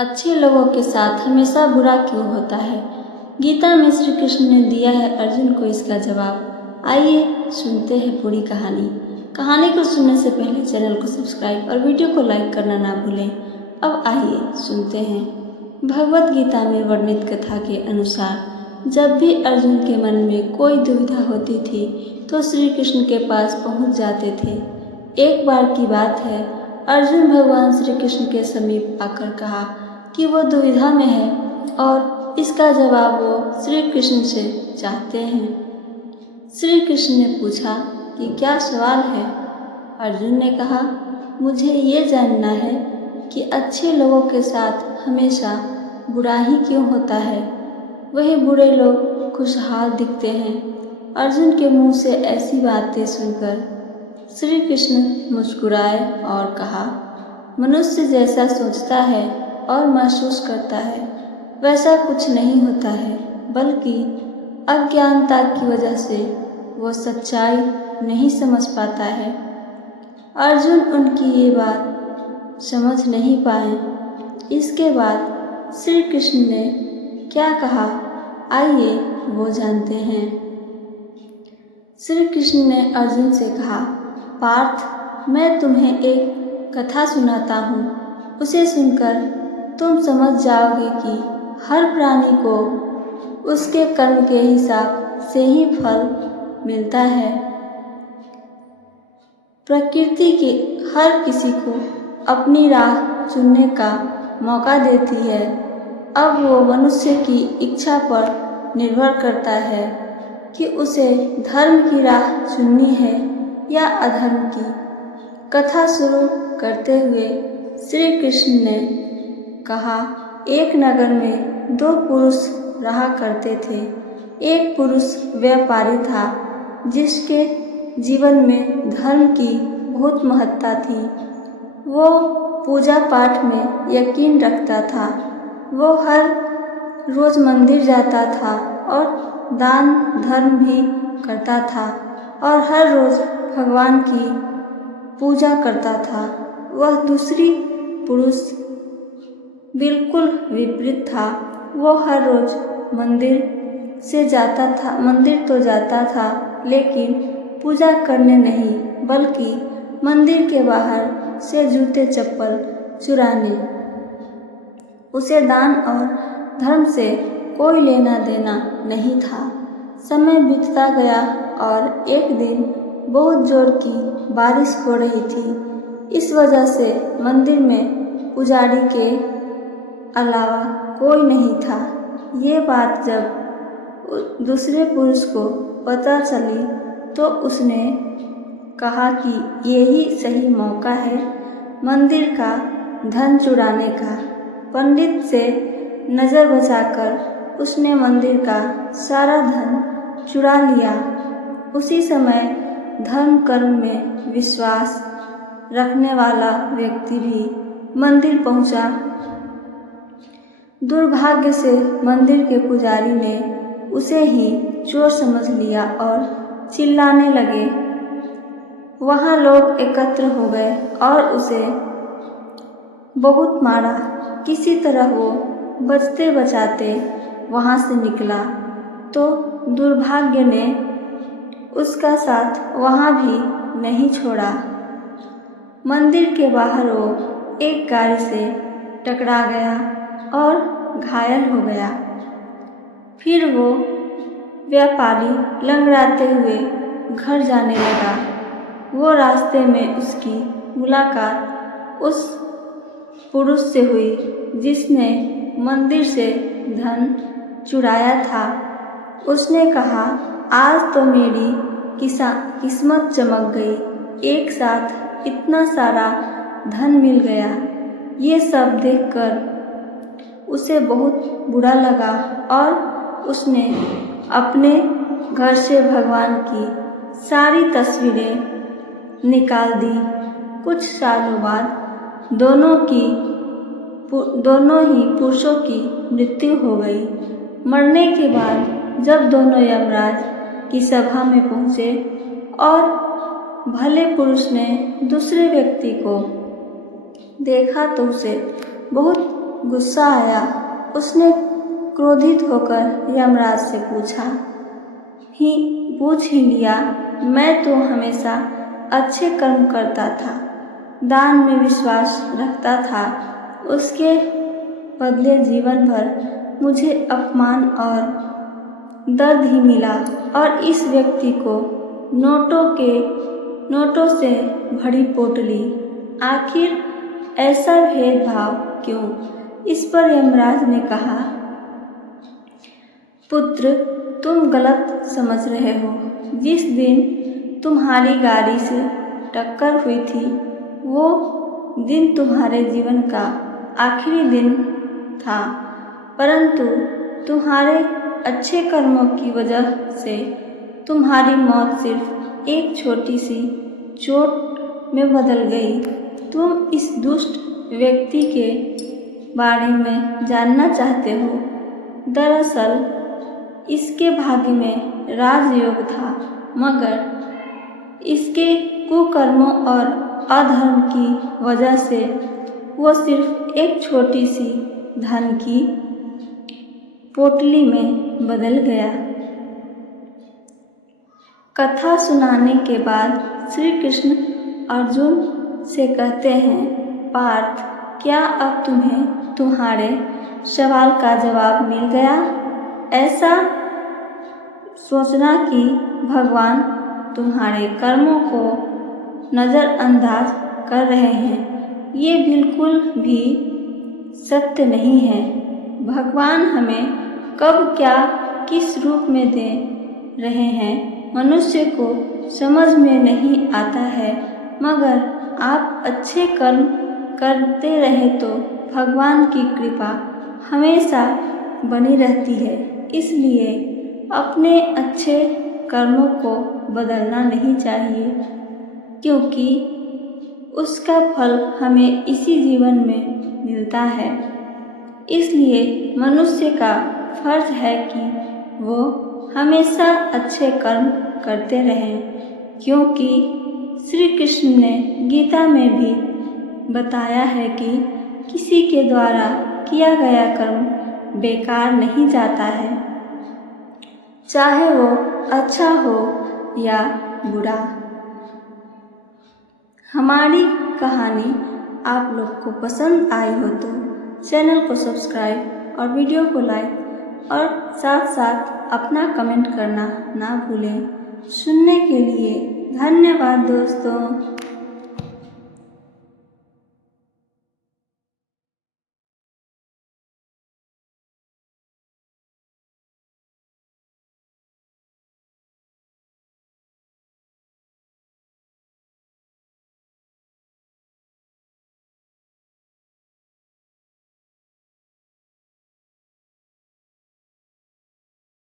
अच्छे लोगों के साथ हमेशा बुरा क्यों होता है? गीता में श्री कृष्ण ने दिया है अर्जुन को इसका जवाब। आइए सुनते हैं पूरी कहानी। कहानी को सुनने से पहले चैनल को सब्सक्राइब और वीडियो को लाइक करना ना भूलें। अब आइए सुनते हैं। भगवत गीता में वर्णित कथा के अनुसार जब भी अर्जुन के मन में कोई दुविधा होती थी तो श्री कृष्ण के पास पहुंच जाते थे। एक बार की बात है, अर्जुन भगवान श्री कृष्ण के समीप आकर कहा कि वो दुविधा में है और इसका जवाब वो श्री कृष्ण से चाहते हैं। श्री कृष्ण ने पूछा कि क्या सवाल है? अर्जुन ने कहा, मुझे ये जानना है कि अच्छे लोगों के साथ हमेशा बुरा ही क्यों होता है? वही बुरे लोग खुशहाल दिखते हैं। अर्जुन के मुंह से ऐसी बातें सुनकर श्री कृष्ण मुस्कुराए और कहा, मनुष्य जैसा सोचता है और महसूस करता है वैसा कुछ नहीं होता है, बल्कि अज्ञानता की वजह से वो सच्चाई नहीं समझ पाता है। अर्जुन उनकी ये बात समझ नहीं पाए। इसके बाद श्री कृष्ण ने क्या कहा, आइए वो जानते हैं। श्री कृष्ण ने अर्जुन से कहा, पार्थ, मैं तुम्हें एक कथा सुनाता हूँ। उसे सुनकर तुम समझ जाओगे कि हर प्राणी को उसके कर्म के हिसाब से ही फल मिलता है। प्रकृति की हर किसी को अपनी राह चुनने का मौका देती है। अब वो मनुष्य की इच्छा पर निर्भर करता है कि उसे धर्म की राह चुननी है या अधर्म की। कथा शुरू करते हुए श्री कृष्ण ने कहा, एक नगर में दो पुरुष रहा करते थे। एक पुरुष व्यापारी था जिसके जीवन में धर्म की बहुत महत्ता थी। वो पूजा पाठ में यकीन रखता था। वो हर रोज मंदिर जाता था और दान धर्म भी करता था और हर रोज भगवान की पूजा करता था। वह दूसरी पुरुष बिल्कुल विपरीत था। वो हर रोज मंदिर तो जाता था, लेकिन पूजा करने नहीं, बल्कि मंदिर के बाहर से जूते चप्पल चुराने। उसे दान और धर्म से कोई लेना देना नहीं था। समय बीतता गया और एक दिन बहुत जोर की बारिश हो रही थी। इस वजह से मंदिर में पुजारी के अलावा कोई नहीं था। ये बात जब दूसरे पुरुष को पता चली तो उसने कहा कि यही सही मौका है मंदिर का धन चुराने का। पंडित से नज़र बचाकर उसने मंदिर का सारा धन चुरा लिया। उसी समय धर्म कर्म में विश्वास रखने वाला व्यक्ति भी मंदिर पहुंचा। दुर्भाग्य से मंदिर के पुजारी ने उसे ही चोर समझ लिया और चिल्लाने लगे। वहाँ लोग एकत्र हो गए और उसे बहुत मारा। किसी तरह वो बचते बचाते वहाँ से निकला तो दुर्भाग्य ने उसका साथ वहाँ भी नहीं छोड़ा। मंदिर के बाहर वो एक गाड़ी से टकरा गया और घायल हो गया। फिर वो व्यापारी लंगड़ाते हुए घर जाने लगा। वो रास्ते में उसकी मुलाकात उस पुरुष से हुई जिसने मंदिर से धन चुराया था। उसने कहा, आज तो मेरी किस्मत चमक गई, एक साथ इतना सारा धन मिल गया। ये सब देखकर उसे बहुत बुरा लगा और उसने अपने घर से भगवान की सारी तस्वीरें निकाल दी। कुछ सालों बाद दोनों ही पुरुषों की मृत्यु हो गई। मरने के बाद जब दोनों यमराज की सभा में पहुँचे और भले पुरुष ने दूसरे व्यक्ति को देखा तो उसे बहुत गुस्सा आया। उसने क्रोधित होकर यमराज से पूछ ही लिया, मैं तो हमेशा अच्छे कर्म करता था, दान में विश्वास रखता था, उसके बदले जीवन भर मुझे अपमान और दर्द ही मिला और इस व्यक्ति को नोटों से भरी पोटली, आखिर ऐसा भेदभाव क्यों? इस पर यमराज ने कहा, पुत्र, तुम गलत समझ रहे हो। जिस दिन तुम्हारी गाड़ी से टक्कर हुई थी वो दिन तुम्हारे जीवन का आखिरी दिन था, परंतु तुम्हारे अच्छे कर्मों की वजह से तुम्हारी मौत सिर्फ एक छोटी सी चोट में बदल गई। तुम इस दुष्ट व्यक्ति के बारे में जानना चाहते हो? दरअसल इसके भाग्य में राजयोग था, मगर इसके कुकर्मों और अधर्म की वजह से वो सिर्फ एक छोटी सी धन की पोटली में बदल गया। कथा सुनाने के बाद श्री कृष्ण अर्जुन से कहते हैं, पार्थ, क्या अब तुम्हें तुम्हारे सवाल का जवाब मिल गया? ऐसा सोचना कि भगवान तुम्हारे कर्मों को नज़रअंदाज कर रहे हैं, ये बिल्कुल भी सत्य नहीं है। भगवान हमें कब क्या किस रूप में दे रहे हैं मनुष्य को समझ में नहीं आता है, मगर आप अच्छे कर्म करते रहे तो भगवान की कृपा हमेशा बनी रहती है। इसलिए अपने अच्छे कर्मों को बदलना नहीं चाहिए, क्योंकि उसका फल हमें इसी जीवन में मिलता है। इसलिए मनुष्य का फर्ज है कि वो हमेशा अच्छे कर्म करते रहें, क्योंकि श्री कृष्ण ने गीता में भी बताया है कि किसी के द्वारा किया गया कर्म बेकार नहीं जाता है, चाहे वो अच्छा हो या बुरा। हमारी कहानी आप लोग को पसंद आई हो तो चैनल को सब्सक्राइब और वीडियो को लाइक और साथ साथ अपना कमेंट करना ना भूलें। सुनने के लिए धन्यवाद दोस्तों।